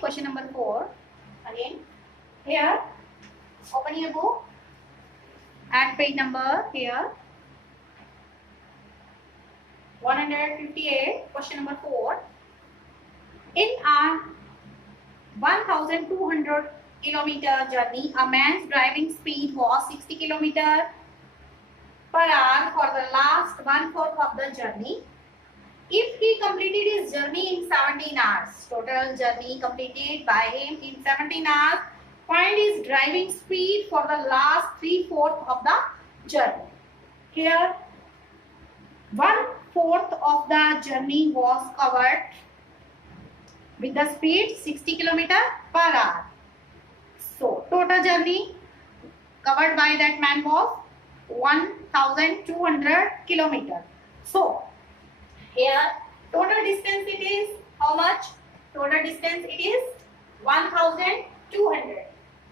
question number 4. Again, here, open your book at page number here 158, question number 4. In a 1200 kilometer journey, a man's driving speed was 60 kilometer per hour for the last 1/4 of the journey. If he completed his journey in 17 hours, total journey completed by him in 17 hours, find his driving speed for the last 3/4 of the journey. Here, 1/4 of the journey was covered with the speed 60 km per hour. So, total journey covered by that man was 1200 km. So, here total distance it is how much? Total distance it is 1200.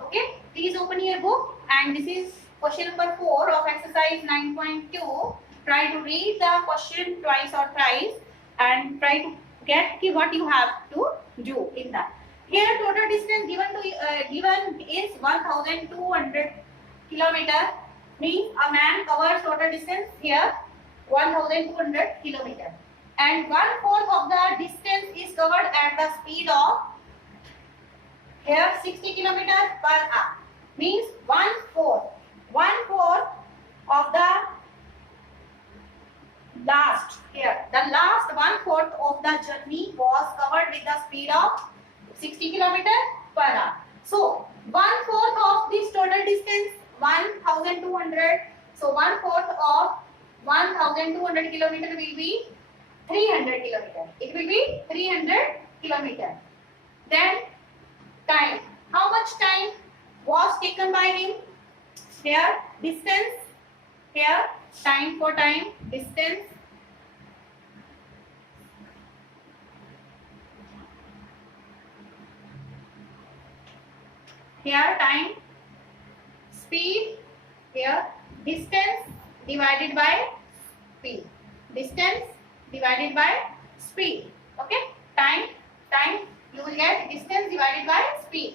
Okay, please open your book and this is question number 4 of exercise 9.2. Try to read the question twice or thrice and try to get what you have to do in that. Here total distance given is 1200 kilometer, means a man covers total distance here 1200 kilometer, and 1/4 of the distance is covered at the speed of here 60 kilometer per hour, means 1/4 of the last here the last 1/4 of the journey was covered with the speed of 60 kilometer per hour. So 1/4 of this total distance 1200. So 1/4 of 1200 kilometer will be 300 kilometer. It will be 300 kilometer. Then time. How much time was taken by him? Here distance. Here time for time. Distance. Here time. Speed. Here distance divided by speed. Distance divided by speed. Okay, time you will get distance divided by speed.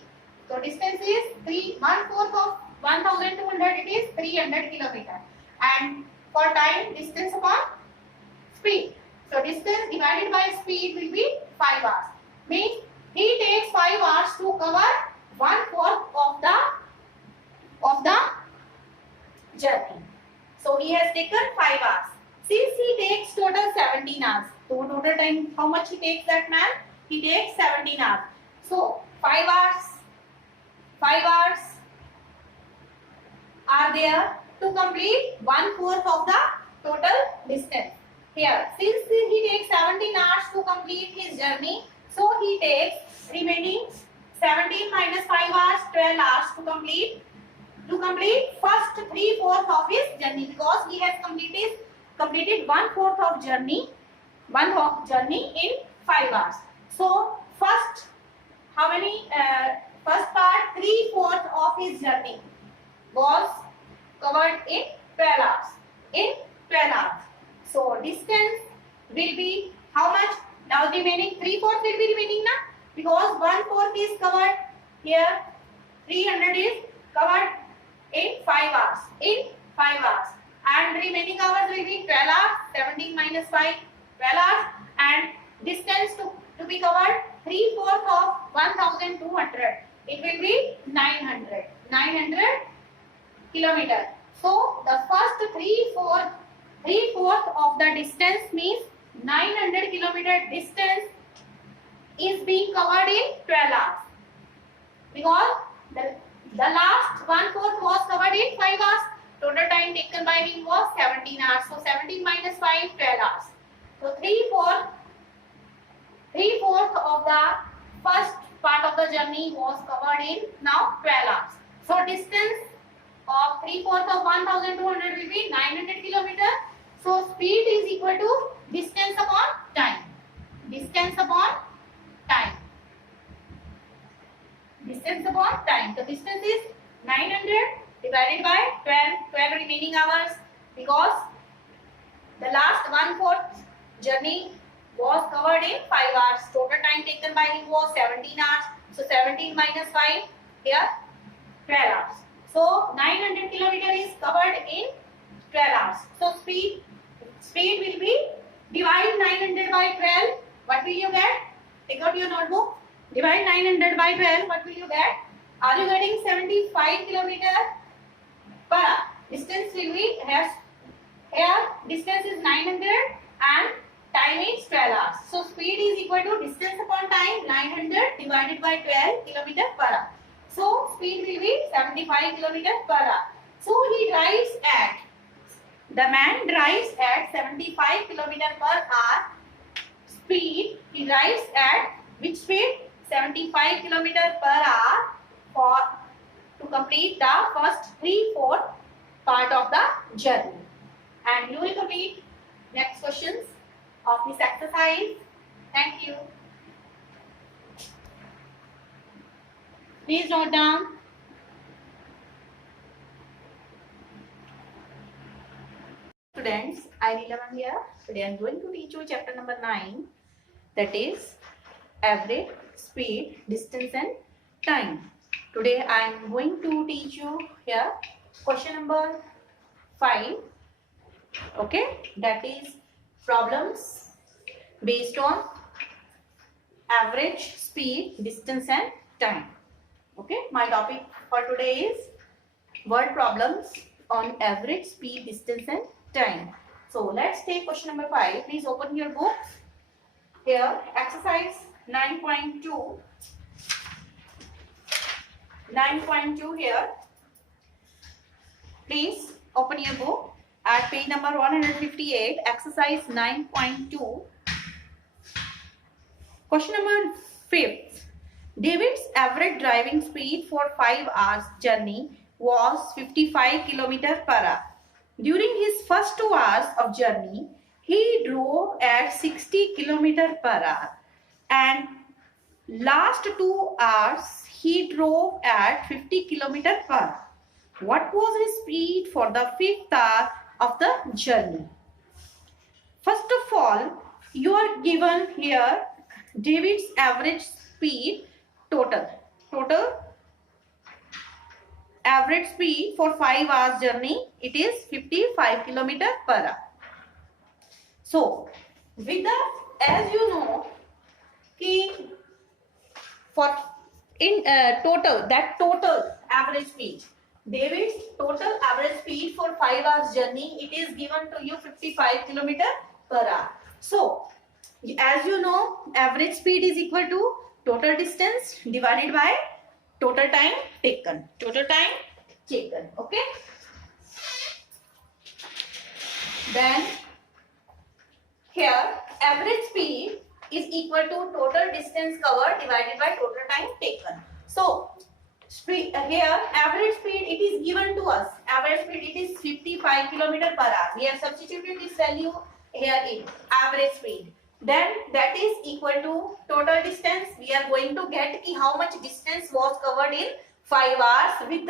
So distance is 1/4 of 1200, it is 300 kilometer, and for time distance upon speed. So distance divided by speed will be 5 hours. Means he takes 5 hours to cover 1/4 of the journey. So he has taken 5 hours. Since he takes total 17 hours, so total time how much he takes that man? He takes 17 hours. So 5 hours are there to complete 1/4 of the total distance. Here, since he takes 17 hours to complete his journey, so he takes remaining 17 minus 5 hours, 12 hours to complete first 3/4 of his journey, because he has completed 1/4 of journey in 5 hours. So first how many first part 3/4 of his journey was covered in 12 hours. So distance will be how much? Now the remaining 3/4 will be remaining now, because 1/4 is covered here, 300 is covered in 5 hours, and remaining hours will be 12 hours. 17 minus 5, 12 hours, and distance to be covered 3/4 of 1200, it will be 900 kilometer. So the first 3/4 of the distance means 900 kilometer distance is being covered in 12 hours, because the last 1/4 was covered in 5 hours. Total time taken by him was 17 hours. So 17 minus 5, 12 hours. So 3/4 of the first part of the journey was covered in now 12 hours. So distance of 3/4 of 1200 will be 900 kilometer. So speed is equal to distance upon time. Distance upon time. Distance upon time. The distance is 900 divided by 12 remaining hours, because the last 1/4 journey was covered in 5 hours. Total time taken by him was 17 hours. So 17 minus 5, here 12 hours. So 900 kilometer is covered in 12 hours. So speed will be divide 900 by 12. What will you get? Take out your notebook. Divide 900 by 12. What will you get? Are you getting 75 kilometer per hour? Distance will be here distance is 900 and time is 12 hours. So speed is equal to distance upon time 900 divided by 12 kilometer per hour. So speed will be 75 kilometer per hour. So the man drives at 75 kilometer per hour speed. He drives at which speed? 75 kilometer per hour to complete the first 3/4 part of the journey. And you will complete next questions of this exercise. Thank you. Please note down. Students, I11 here. Today I am going to teach you chapter number 9, that is average speed, distance and time. Today I am going to teach you here question number 5. Okay, that is problems based on average speed, distance and time. Okay, my topic for today is word problems on average speed, distance and time. So let's take question number 5. Please open your book. Here exercise 9.2. 9.2 here. Please open your book at page number 158, exercise 9.2. Question number 5. David's average driving speed for 5 hours journey was 55 km per hour. During his first 2 hours of journey, he drove at 60 km per hour, and last 2 hours he drove at 50 km per hour. What was his speed for the 5th hour of the journey? First of all, you are given here David's average speed total average speed for 5 hours journey, it is 55 km per hour. So with the, as you know, for in total average speed, David's total average speed for 5 hours journey, it is given to you 55 km per hour. So as you know, average speed is equal to total distance divided by total time taken. Okay. Then here average speed is equal to total distance covered divided by total time taken. So here average speed, it is given to us. Average speed, it is 55 km per hour. We have substituted this value here in average speed. Then that is equal to total distance. We are going to get how much distance was covered in 5 hours with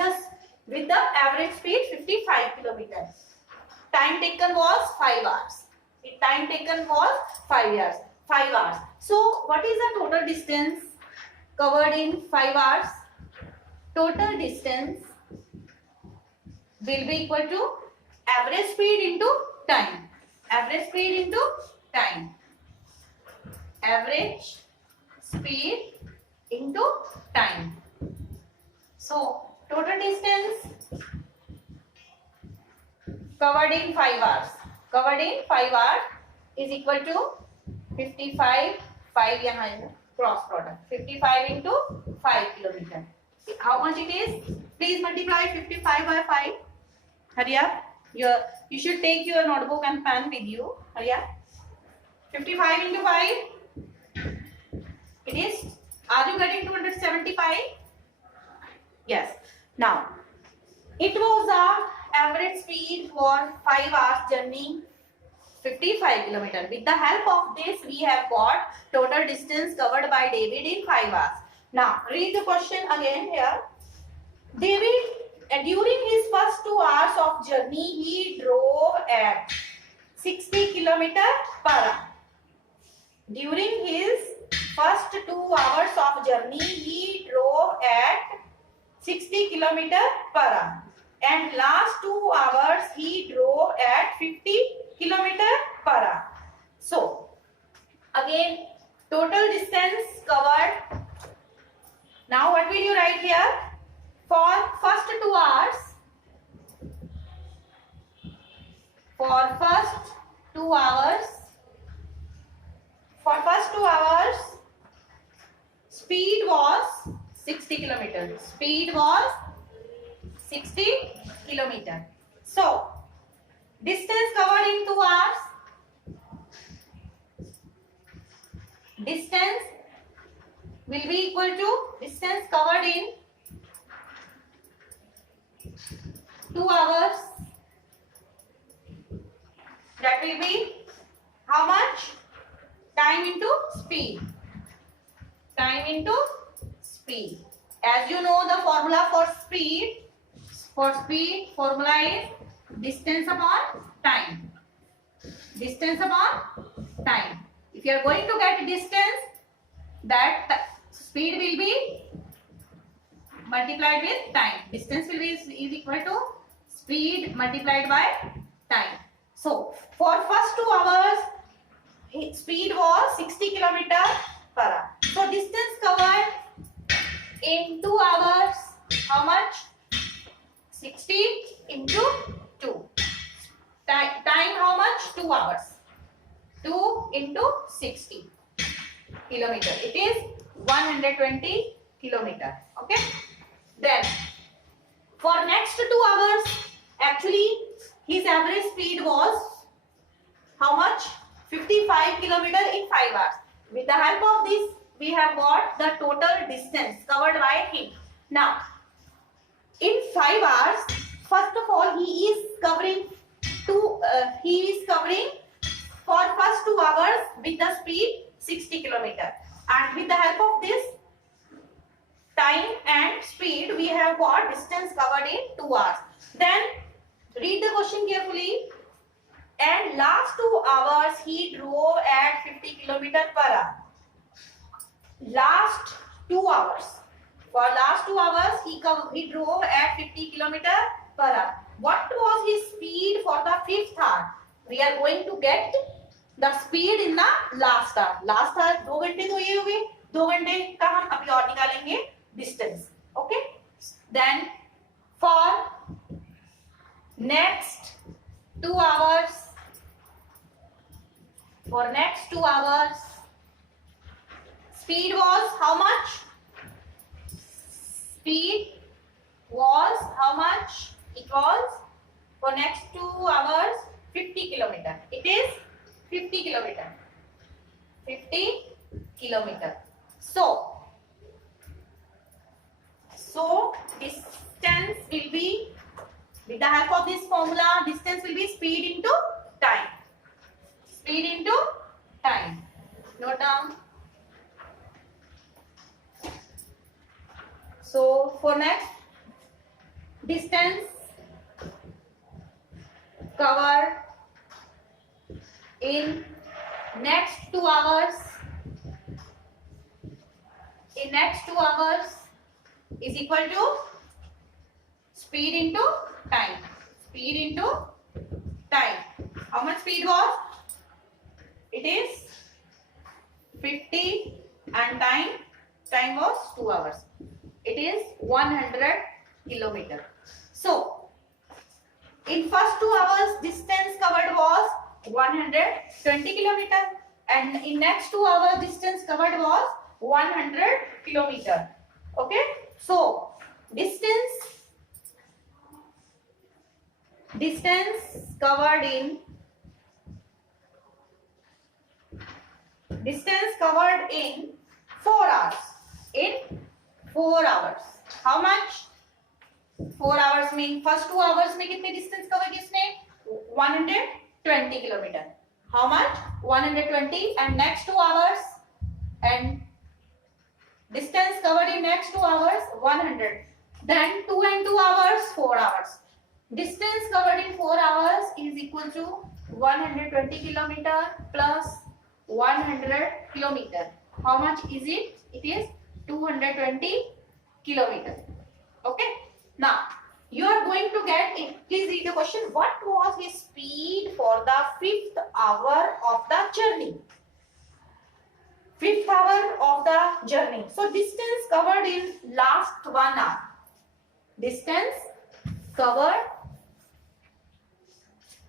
the average speed 55 km. Time taken was 5 hours. Time taken was 5 hours. So what is the total distance covered in 5 hours? Total distance will be equal to average speed into time. Average speed into time. Average speed into time. So total distance covered in 5 hours. Covered in 5 hours is equal to 55. 5 यहाँ cross product. 55 into 5 km. How much it is? Please multiply 55 by 5. Hurry up. You should take your notebook and pen with you. Hurry up. 55 into 5. It is. Are you getting 275? Yes. Now, it was the average speed for 5 hours journey 55 km. With the help of this, we have got total distance covered by David in 5 hours. Now, read the question again here. David, during his first 2 hours of journey, he drove at 60 km per hour. During his first 2 hours of journey, he drove at 60 km per hour, and last 2 hours he drove at 50 km per hour. So again, total distance covered. Now what will you write here? For first 2 hours, for first 2 hours, speed was 60 kilometers. Speed was 60 kilometers. So distance covered in 2 hours. Distance will be equal to distance covered in 2 hours. That will be how much? Time into speed. Time into speed. As you know, the formula for speed, formula is distance upon time. Distance upon time. If you are going to get distance, that speed will be multiplied with time. Distance will be is equal to speed multiplied by time. So for first 2 hours, his speed was 60 km per hour. So distance covered in 2 hours, how much? 60 into 2. Time how much? 2 hours. 2 into 60 kilometer. It is 120 kilometer. Okay. Then for next 2 hours, actually his average speed was how much? 55 kilometer in 5 hours. With the help of this, we have got the total distance covered by him. Now, in 5 hours, first of all, he is covering for first 2 hours with the speed 60 kilometer. And with the help of this time and speed, we have got distance covered in 2 hours. Then read the question carefully. And last 2 hours he drove at 50 km per hour. Last 2 hours. For last 2 hours he drove at 50 km per hour. What was his speed for the 5th hour? We are going to get the speed in the last hour. Last hour 2 घंटे तो ये हो गए. 2 घंटे का हम अभी और निकालेंगे distance. Okay. Then for next 2 hours. For next 2 hours, speed was how much? Speed was how much? It was for next 2 hours 50 kilometer. It is 50 kilometer. 50 kilometer. So distance will be, with the help of this formula, distance will be speed into time. Speed into time. Note down. So for next, distance covered in next 2 hours. In next 2 hours is equal to speed into time. Speed into time. How much speed was? It is 50 and time was 2 hours. It is 100 kilometer. So in first 2 hours distance covered was 120 kilometer, and in next 2 hours distance covered was 100 kilometer. Okay. So distance covered in distance covered in 4 hours. In 4 hours. How much? 4 hours mean first 2 hours में कितने distance cover किसने? 120 kilometer. How much? 120, and next 2 hours, and distance covered in next 2 hours 100. Then 2 and 2 hours 4 hours. Distance covered in 4 hours is equal to 120 kilometer plus 100 kilometer. How much is it? It is 220 kilometer. Okay. Now you are going to get it. Please read the question. What was his speed for the 5th hour of the journey? 5th hour of the journey. So distance covered in last 1 hour. Distance covered.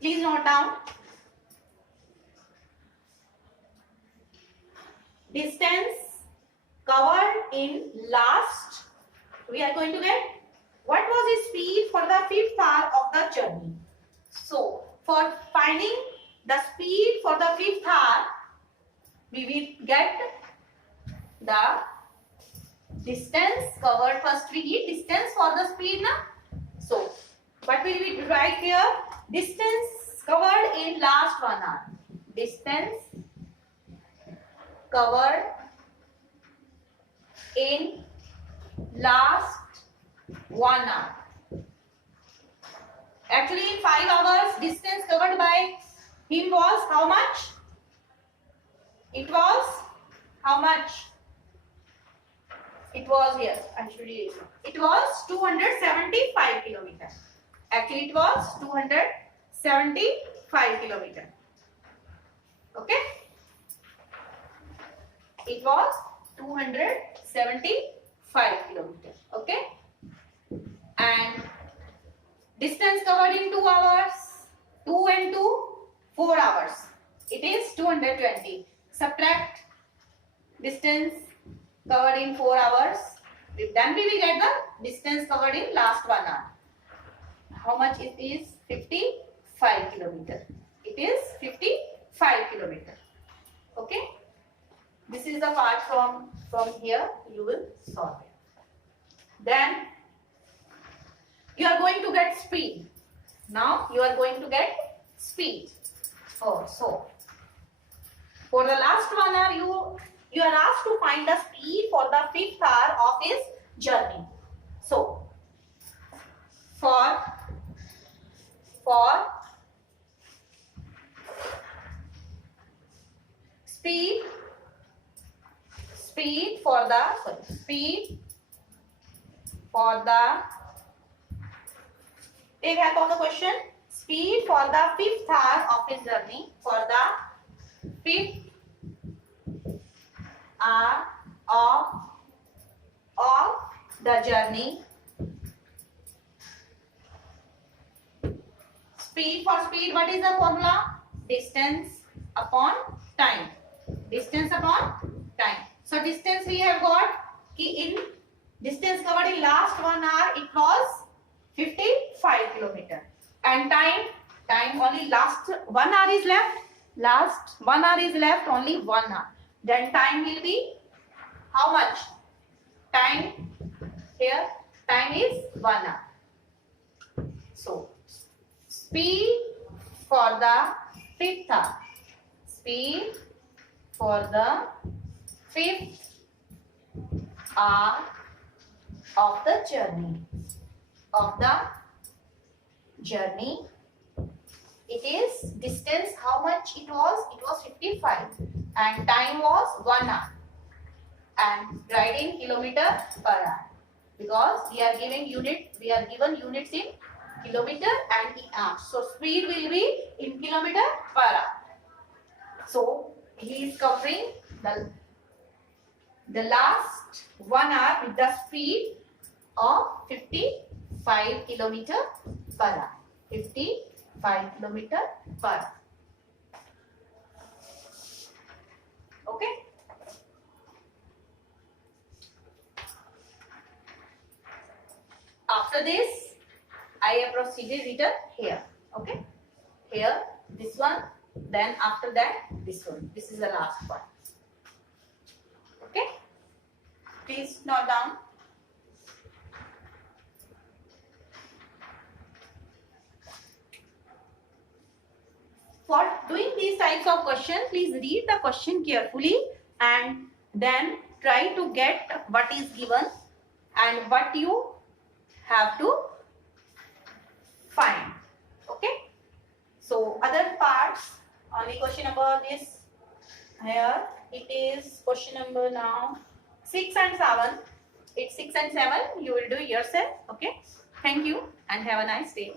Please note down. Distance covered in last. We are going to get what was his speed for the 5th hour of the journey. So for finding the speed for the 5th hour, we will get the distance covered. First we need distance for the speed now. So what will we write here? Distance covered in last 1 hour. Distance covered in last 1 hour. Actually in 5 hours distance covered by him was how much? It was how much? It was here. Actually it was 275 kilometer. Actually it was 275 kilometer. Okay. It was 275 kilometers. Okay. And distance covered in 2 hours. 2 and 2, 4 hours. It is 220. Subtract distance covered in 4 hours. Then we will get the distance covered in last 1 hour. How much it is? 55 kilometers. It is 55 kilometers. Okay. This is the part from here. You will solve it. Then you are going to get speed. Now you are going to get speed. Oh, so for the last 1 hour, you are asked to find the speed for the 5th hour of his journey. So for speed for the take help of the question. Speed for the 5th hour of his journey. For the 5th hour of the journey. Speed for speed, what is the formula? Distance upon time. Distance upon time. So distance we have got in distance covered in last 1 hour, it was 55 kilometer. And time only last 1 hour is left. Last 1 hour is left, only 1 hour. Then time will be how much? Time here, time is 1 hour. So speed for the 5th hour. Speed for the 5th hour of the journey. It is distance, how much it was? It was 55 and time was 1 hour. And write in kilometer per hour, because we are given units in kilometer and in hours. So speed will be in kilometer per hour. So he is covering the last 1 hour with the speed of 55 kilometer per hour. 55 kilometer per hour. Okay. After this, I have proceeded written here. Okay. Here, this one. Then after that, this one. This is the last one. Okay. Please note down. For doing these types of questions, please read the question carefully and then try to get what is given and what you have to find. Okay. So other parts, only question about this Here it is question number now 6 and 7. It's 6 and 7. You will do yourself. Okay. Thank you and have a nice day.